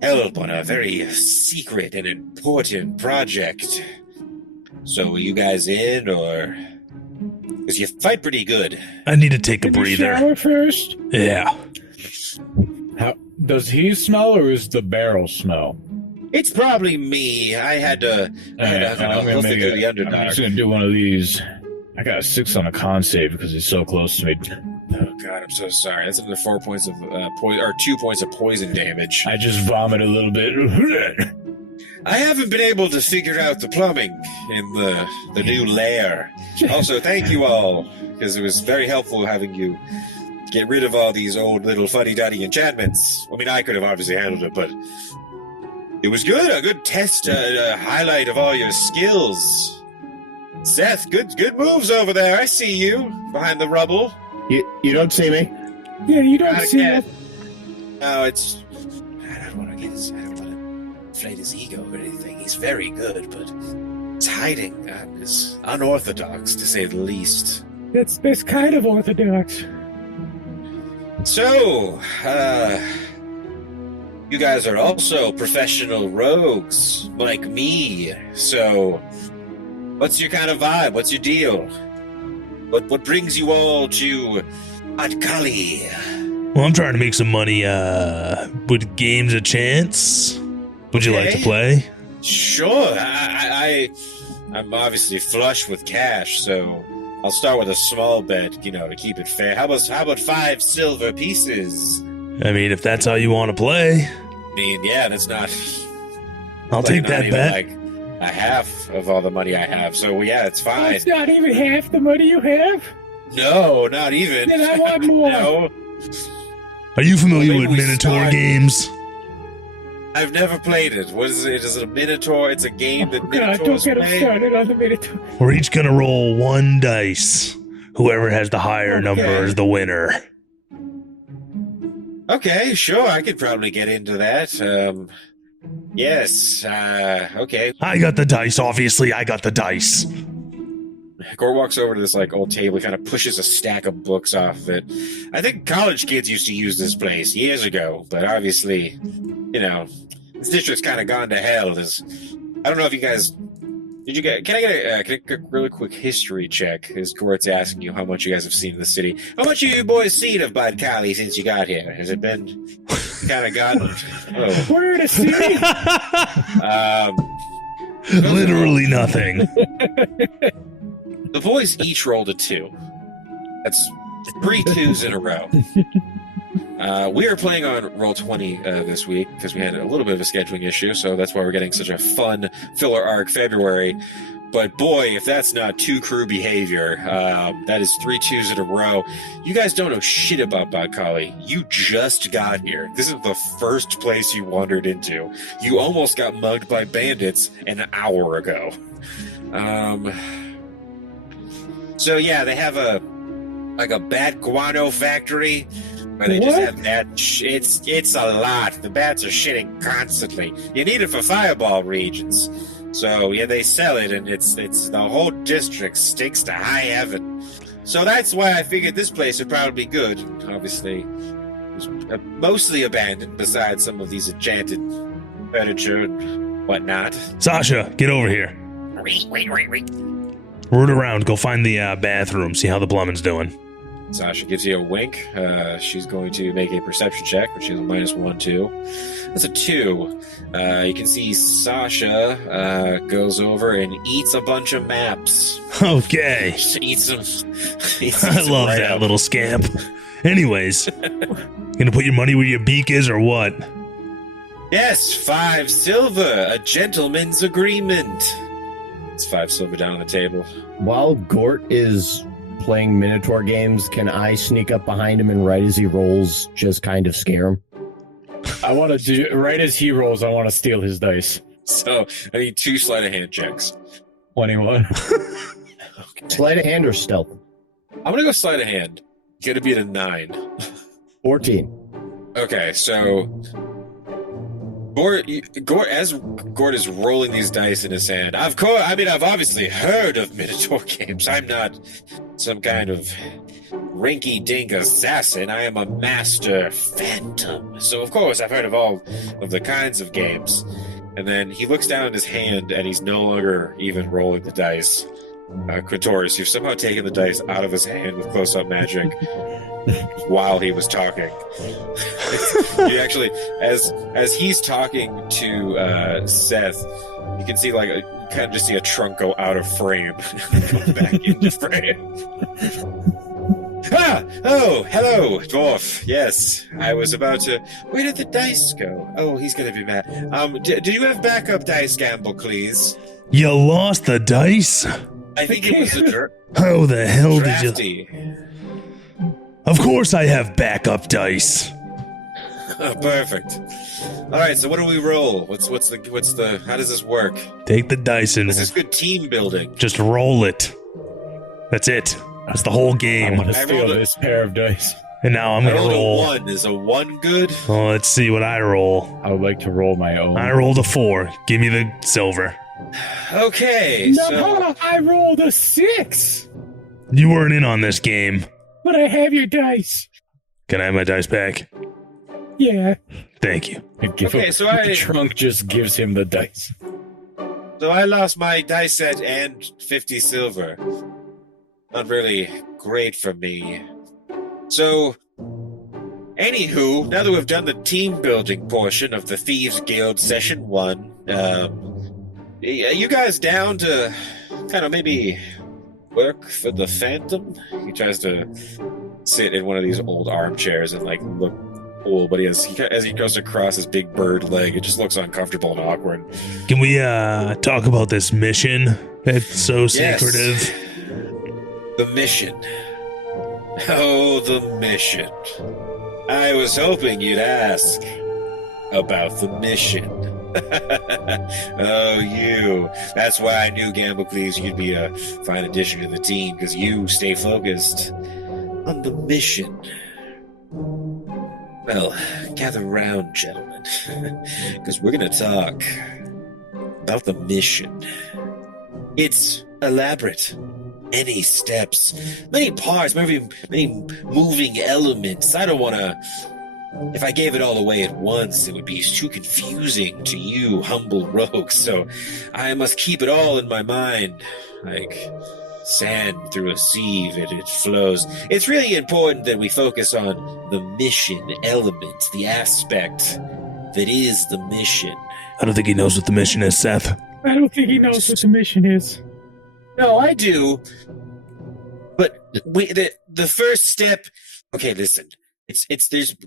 help on a very secret and important project. So are you guys in, or... Because you fight pretty good. I need to take a breather. Shower first. Yeah. how does he smell, or is the barrel smell? It's probably me. I had to have I'm a through the I'm Underdark. just gonna do one of these. I got a 6 on a con save because he's so close to me. Oh god, I'm so sorry. That's another 4 points of or 2 points of poison damage. I just vomit a little bit. I haven't been able to figure out the plumbing in the new lair. Also, thank you all, because it was very helpful having you get rid of all these old little fuddy-duddy enchantments. I mean, I could have obviously handled it, but it was good. A good test, a highlight of all your skills. Seth, good moves over there. I see you behind the rubble. You don't see me? Yeah, you don't Not see again. it. No, it's... I don't want to inflate his ego or anything. He's very good, but his hiding is unorthodox, to say the least. That's kind of orthodox. So, you guys are also professional rogues, like me. So, what's your kind of vibe? What's your deal? What brings you all to Atkali? Well, I'm trying to make some money. Would games a chance? Would you like to play? Sure. I'm obviously flush with cash, so I'll start with a small bet, to keep it fair. How about 5 silver pieces? I mean, if that's how you want to play. I mean, yeah, that's not... I'll take that bet. half of all the money I have. So yeah, it's fine. That's not even half the money you have. No, not even. Then I want more. No, Are you familiar Maybe with we Minotaur start- games? I've never played it. What is it? Is it a Minotaur? It's a game that God, don't Minotaurs get him play. started on the Minotaur. We're each gonna roll one dice. Whoever has the higher number is the winner. Okay, sure. I could probably get into that. Yes. Okay. I got the dice, obviously. I got the dice. Gort walks over to this like old table. He kind of pushes a stack of books off of it. I think college kids used to use this place years ago, but obviously, you know, this district's kind of gone to hell. I don't know if you guys. Can I get a really quick history check? As Gort's asking you how much you guys have seen in the city. How much have you boys seen of Badkali since you got here? Has it been kind of gotten? Oh. We're in a city. Literally nothing. The boys each rolled a 2. That's 3 2s in a row. We are playing on Roll20 this week because we had a little bit of a scheduling issue, so that's why we're getting such a fun filler arc February. But boy, if that's not 2 crew behavior, that is 3 2s in a row. You guys don't know shit about Badkali. You just got here. This is the first place you wandered into. You almost got mugged by bandits an hour ago. So yeah, they have a bat guano factory where they just have that. It's a lot. The bats are shitting constantly. You need it for fireball regions. So yeah, they sell it, and it's the whole district stinks to high heaven. So that's why I figured this place would probably be good. Obviously, it was mostly abandoned, besides some of these enchanted furniture and whatnot. Sasha, get over here. Root around. Go find the bathroom. See how the plumbing's doing. Sasha gives you a wink. She's going to make a perception check, which is a -1, 2. That's a 2. You can see Sasha goes over and eats a bunch of maps. Okay. Just eats them. I love that little scamp. Anyways, gonna put your money where your beak is or what? Yes, 5 silver. A gentleman's agreement. It's 5 silver down on the table. While Gort is playing Minotaur games, can I sneak up behind him and right as he rolls, just kind of scare him? I want to do right as he rolls. I want to steal his dice. So I need 2 sleight of hand checks. 21. Sleight of hand or stealth? I'm gonna go sleight of hand. Gonna be at a 9. 14. Okay, so Gort, as Gort is rolling these dice in his hand, I've obviously heard of Minotaur games. I'm not some kind of rinky-dink assassin. I am a master phantom. So, of course, I've heard of all of the kinds of games. And then he looks down at his hand, and he's no longer even rolling the dice. Quintorius, you've somehow taken the dice out of his hand with close-up magic while he was talking. You actually, as he's talking to Seth, you can see you kind of just see a trunk go out of frame, come back into frame. Oh, hello, dwarf. Yes, I was about to. Where did the dice go? Oh, he's gonna be mad. Do you have backup dice, Gamblecles? You lost the dice? I think it was a How the hell did you? drafty. Of course I have backup dice. Oh, perfect. All right, so what do we roll? What's the? How does this work? Take the dice and This is good team building. just roll it. That's it. That's the whole I game. want to I steal rolled a- this pair of dice. And now I'm I gonna rolled roll. a 1. Is a 1 good? Well, let's see what I roll. I would like to roll my own. I rolled a 4. Give me the silver. Okay, so No, I rolled a 6, You weren't in on this game. but I have your dice. Can I have my dice back? Yeah. Thank you. Okay, so the trunk just gives him the dice. I lost my dice set and 50 silver. Not really great for me. So, anywho, now that we've done the team building portion of the Thieves Guild Session 1, are you guys down to kind of maybe work for the Phantom? He tries to sit in one of these old armchairs and look cool, but as he goes across his big bird leg, it just looks uncomfortable and awkward. Can we talk about this mission that's so secretive? The mission. Oh, the mission. I was hoping you'd ask about the mission. Oh, you. That's why I knew, Gamblecles, you'd be a fine addition to the team, because you stay focused on the mission. Well, gather round, gentlemen, because we're going to talk about the mission. It's elaborate. Many steps, many parts, many moving elements. I don't want to... If I gave it all away at once, it would be too confusing to you, humble rogues, so I must keep it all in my mind, like sand through a sieve, it flows. It's really important that we focus on the mission element, the aspect that is the mission. I don't think he knows what the mission is, Seth. I don't think he knows what the mission is. No, I do. But the first step... Okay, listen.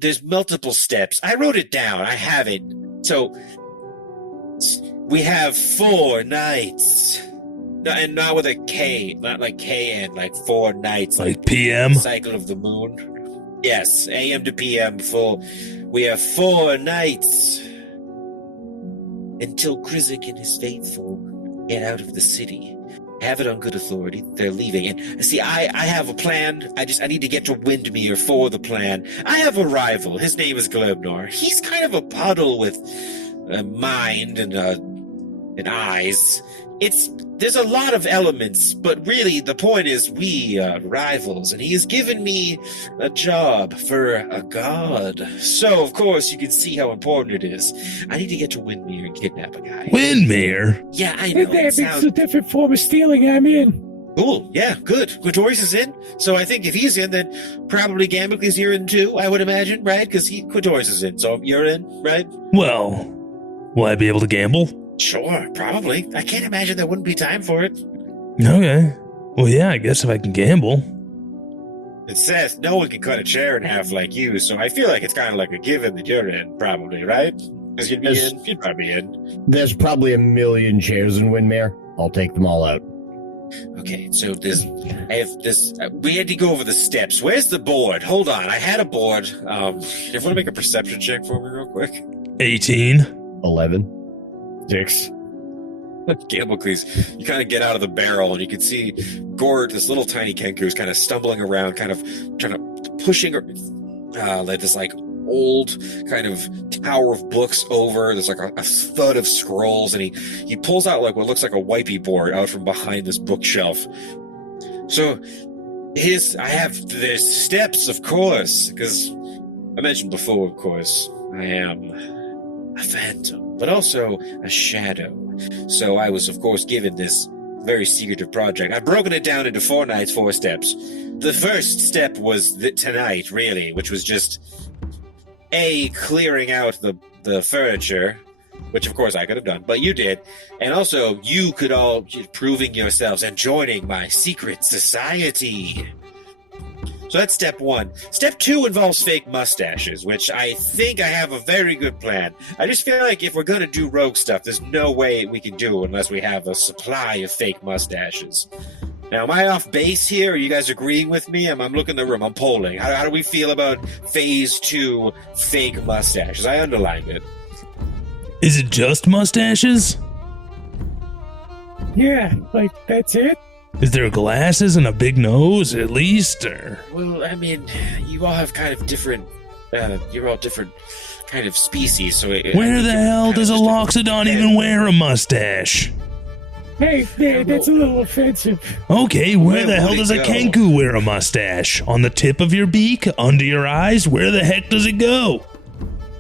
There's multiple steps. I wrote it down. I have it. So we have 4 nights. No, and not with a K, not like KN, like 4 nights. Like PM? Cycle of the moon. Yes, AM to PM full. We have 4 nights until Krizik and his faithful get out of the city. Have it on good authority. They're leaving. And see, I have a plan. I need to get to Windmere for the plan. I have a rival. His name is Glebnor. He's kind of a puddle with a mind and eyes. There's a lot of elements, but really the point is we are rivals, and he has given me a job for a god. So, of course, you can see how important it is. I need to get to Windmere and kidnap a guy. Windmere? Yeah, I know. It's a different form of stealing. I'm in. Cool. Yeah, good. Quintorius is in. So I think if he's in, then probably Gamblecles you're in too, I would imagine, right? Because Quintorius is in, so you're in, right? Well, will I be able to gamble? Sure, probably. I can't imagine there wouldn't be time for it. Okay. Well, yeah, I guess if I can gamble. It says no one can cut a chair in half like you, so I feel like it's kind of like a given that you're in, probably, right? Because you'd be in. You'd probably be in. There's probably 1 million chairs in Windmere. I'll take them all out. Okay, so we had to go over the steps. Where's the board? Hold on, I had a board. You want to make a perception check for me real quick? 18. 11. 6. Gamblecles, you kind of get out of the barrel and you can see Gort, this little tiny Kenku, is kind of stumbling around, kind of trying to pushing like this like old kind of tower of books over. There's like a thud of scrolls, and he pulls out like what looks like a wipey board out from behind this bookshelf. So there's steps, of course, because I mentioned before, of course, I am a phantom, but also a shadow. So I was, of course, given this very secretive project. I've broken it down into 4 nights, 4 steps. The first step was tonight, really, which was just clearing out the furniture, which of course I could have done, but you did. And also, you could all proving yourselves and joining my secret society. So that's step 1. Step 2 involves fake mustaches, which I think I have a very good plan. I just feel like if we're going to do rogue stuff, there's no way we can do it unless we have a supply of fake mustaches. Now, am I off base here? Are you guys agreeing with me? I'm looking in the room. I'm polling. How do we feel about phase 2 fake mustaches? I underlined it. Is it just mustaches? Yeah, like, that's it? Is there glasses and a big nose, at least, or? Well, I mean, you all have kind of different, you're all different kind of species, so... Where the hell does a Loxodon even wear a mustache? Hey, that's a little offensive. Okay, where the hell does a Kenku wear a mustache? On the tip of your beak? Under your eyes? Where the heck does it go?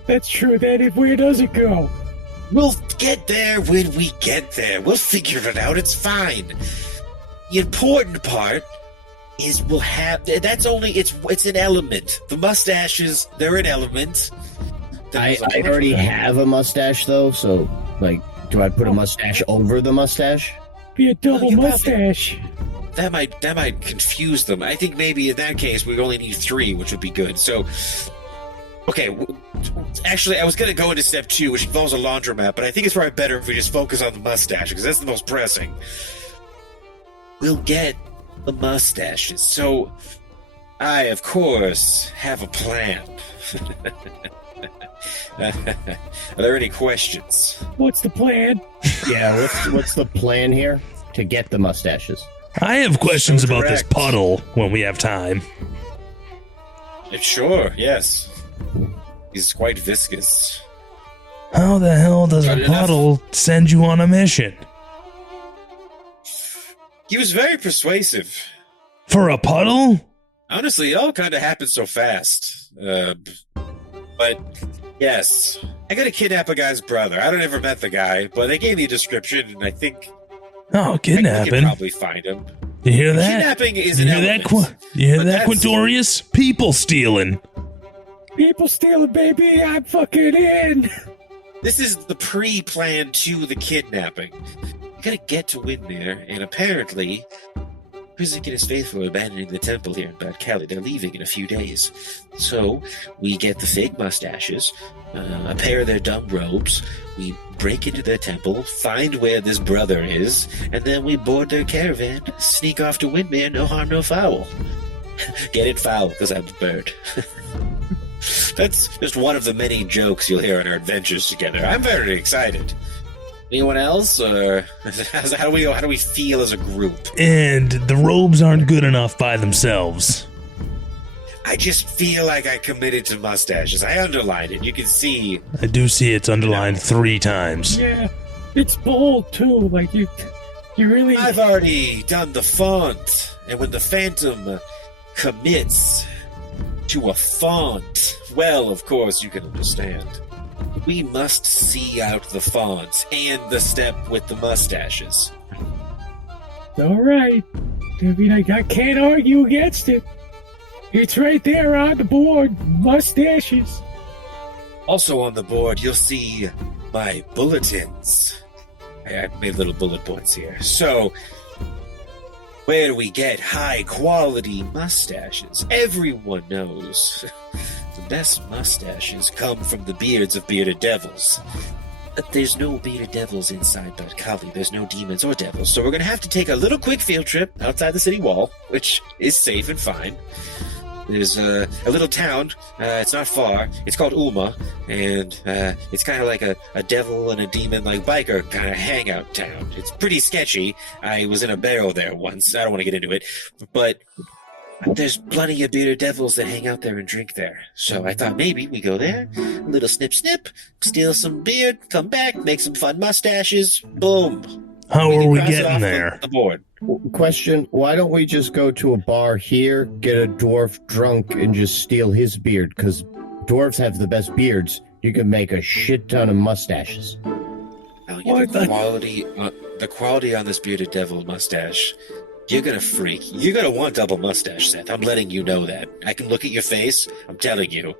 That's true, where does it go? We'll get there when we get there. We'll figure it out, it's fine. The important part is we'll have... That's only... It's an element. The mustaches, they're an element. I already have a mustache, though, so, like, do I put a mustache over the mustache? Be a double mustache. That might confuse them. I think maybe in that case we only need 3, which would be good. So Okay, actually, I was going to go into step 2, which involves a laundromat, but I think it's probably better if we just focus on the mustache, because that's the most pressing. We'll get the mustaches. So, I, of course, have a plan. Are there any questions? What's the plan? Yeah, what's the plan here? To get the mustaches. I have questions about this correct. puddle when we have time. Sure, yes. He's quite viscous. How the hell does a Good enough. puddle send you on a mission? He was very persuasive. For a puddle? Honestly, it all kind of happened so fast. But, yes. I gotta kidnap a guy's brother. I don't ever met the guy, but they gave me a description, and I think Oh, we kidnapping. can probably find him. You hear that? Kidnapping is You an hear that? element. You hear But that, that's- Quintorius? People stealing. People stealing, baby. I'm fucking in. This is the pre-plan to the kidnapping. You gotta get to Windmere, and apparently, Prizik and his faithful are abandoning the temple here in Bad Cali. They're leaving in a few days. So, we get the fake mustaches, a pair of their dumb robes, we break into their temple, find where this brother is, and then we board their caravan, sneak off to Windmere, no harm, no foul. Get it foul, because I'm a bird. That's just one of the many jokes you'll hear in our adventures together. I'm very excited. Anyone else, or how do we feel as a group? And the robes aren't good enough by themselves. I just feel like I committed to mustaches. I underlined it. You can see. I do see it's underlined 3 times. Yeah, it's bold too. Like you really. I've already done the font, and when the Phantom commits to a font, well, of course you can understand. We must see out the fonts and the step with the mustaches. All right. I mean, I can't argue against it. It's right there on the board. Mustaches. Also on the board, you'll see my bulletins. I made little bullet points here. So, where do we get high-quality mustaches? Everyone knows the best mustaches come from the beards of bearded devils. But there's no bearded devils inside Bad Cali. There's no demons or devils. So we're going to have to take a little quick field trip outside the city wall, which is safe and fine. There's a little town. It's not far. It's called Ulma, and it's kind of like a devil and a demon like biker kind of hangout town. It's pretty sketchy. I was in a barrel there once. I don't want to get into it, but there's plenty of bearded devils that hang out there and drink there. So I thought maybe we go there, a little snip snip, steal some beard, come back, make some fun mustaches. Boom. How are we cross it getting off there? The board. Question, why don't we just go to a bar here, get a dwarf drunk, and just steal his beard? Because dwarves have the best beards. You can make a shit ton of mustaches. I'll give the quality on this bearded devil mustache. You're gonna freak. You're gonna want double mustache, Seth. I'm letting you know that. I can look at your face. I'm telling you.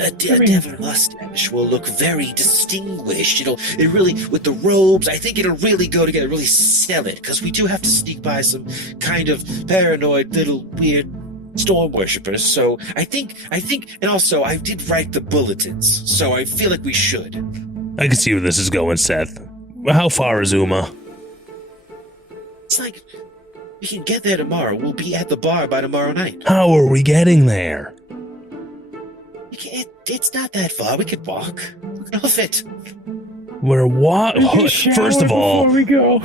A devil mustache will look very distinguished. It really, with the robes, I think it'll really go together, really sell it, because we do have to sneak by some kind of paranoid little weird storm worshippers. So I think, and also I did write the bulletins, so I feel like we should. I can see where this is going, Seth. How far is Uma? It's like, we can get there tomorrow. We'll be at the bar by tomorrow night. How are we getting there? It's not that far. We could walk. We can hoof it. We're what? We can shower First of all, before we go.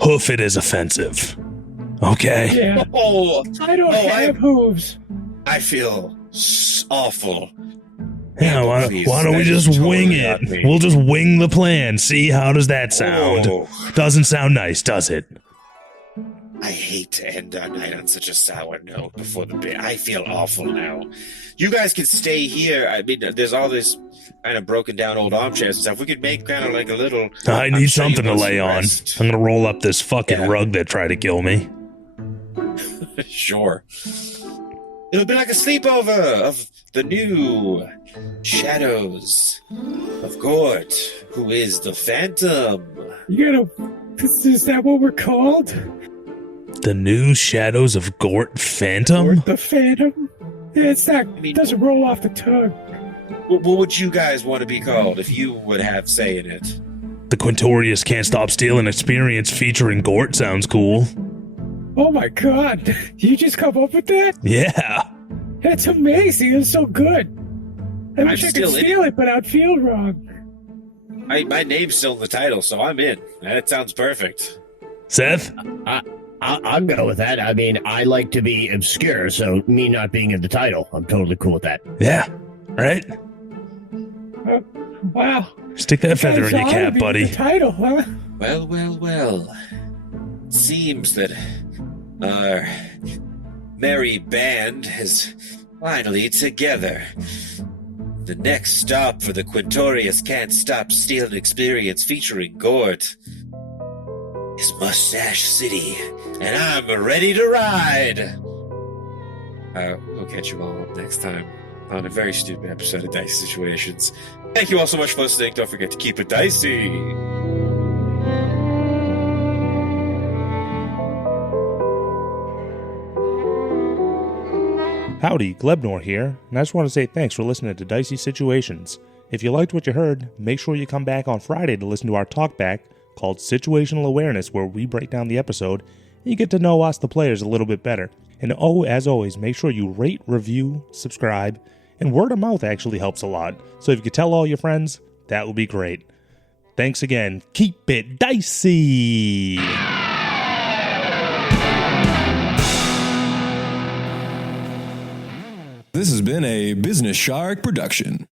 hoof it is offensive. Okay? Yeah. Oh, I don't have hooves. I feel awful. Yeah, why don't we That just is wing totally it? not me. We'll just wing the plan. See, how does that sound? Oh. Doesn't sound nice, does it? I hate to end our night on such a sour note before the bit. I feel awful now. You guys can stay here. I mean, there's all this kind of broken down old armchairs and stuff. We could make kind of like a little... I I'm need sure you something to want lay some on. rest. I'm gonna roll up this fucking Yeah. rug that tried to kill me. Sure. It'll be like a sleepover of the new shadows of Gort, who is the Phantom. You gotta. Is that what we're called? The new Shadows of Gort Phantom? Or the Phantom? It's not, doesn't roll off the tongue. What would you guys want to be called if you would have say in it? The Quintorius Can't Stop Stealing experience featuring Gort sounds cool. Oh my god, you just come up with that? Yeah. That's amazing, it's so good. I wish I could still in steal it, but I'd feel wrong. My name's still in the title, so I'm in. That sounds perfect. Seth? I'll go with that. I mean, I like to be obscure, so me not being in the title, I'm totally cool with that. Yeah. Right? Wow. Stick that feather in your cap, buddy. The title, huh? Well. Seems that our merry band is finally together. The next stop for the Quintorius Can't Stop Stealing experience featuring Gort is Mustache City, and I'm ready to ride. We'll catch you all up next time on a very stupid episode of Dicey Situations. Thank you all so much for listening. Don't forget to keep it dicey. Howdy, Glebnor here, and I just want to say thanks for listening to Dicey Situations. If you liked what you heard, make sure you come back on Friday to listen to our talkback called Situational Awareness, where we break down the episode and you get to know us, the players, a little bit better. And as always, make sure you rate, review, subscribe, and word of mouth actually helps a lot. So if you could tell all your friends, that would be great. Thanks again. Keep it dicey! This has been a Business Shark production.